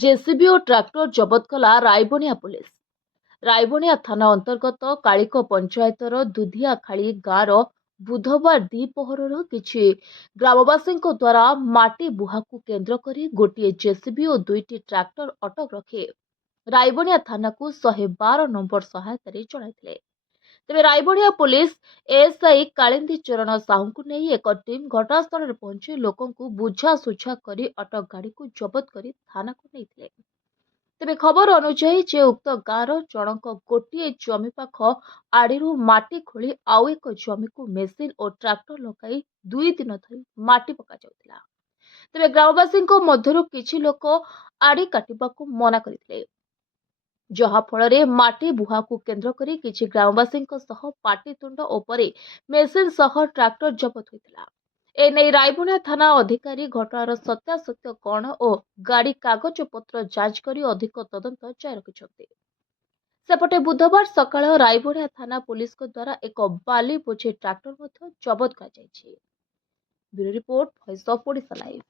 JCB और tractor जबत कला रायबनिया police. रायबनिया थाना अंतर्गत कालिक पंचायतर दुधियाखाड़ी गाँवर बुधवार द्विपहर किछि ग्रामवासी द्वारा माटी बुहाकु केन्द्र करी गोटे जेसीबी और दुईटी ट्रैक्टर अटक रखी रायबनिया थाना को 112 नंबर सहायता जणाइथिले। तेबे रायबनिया पुलिस एएसआई कालिंदी चरण साहू को नहीं एक टीम घटनास्थल में पहुंची लोकंकु बुझासुझा करी अटक गाड़ी को जबत करी थाना को नहीं। तेबे खबर अनुसार जे उक्त गाँवर जनक गोटे जमी पाख आड़ू माटी खोली आउ एक जमी को मेसीन और ट्रैक्टर लगाई 2 दिन धरी माटी पका जाउथिला। तेबे ग्रामवासी मध्यरु किछि लोक आड़ी काटिबाकू मना करथिले, जहा फल माटी बुहाकू केन्द्र करी किछि ग्रामवासी पाटीतुंड और मेसीन सह ट्रैक्टर जबत होइतिला। एने रायबनिया थाना अधिकारी घटनार सत्यासत्य कौन और गाड़ी कागज पत्र जांच करी अधिक तदंत जारी रखिछन्ते। सेपटे बुधवार सकाळ रायबनिया थाना पुलिस द्वारा एक बाली बोझे ट्रैक्टर जबत कर bureau report, voice of Odisha live.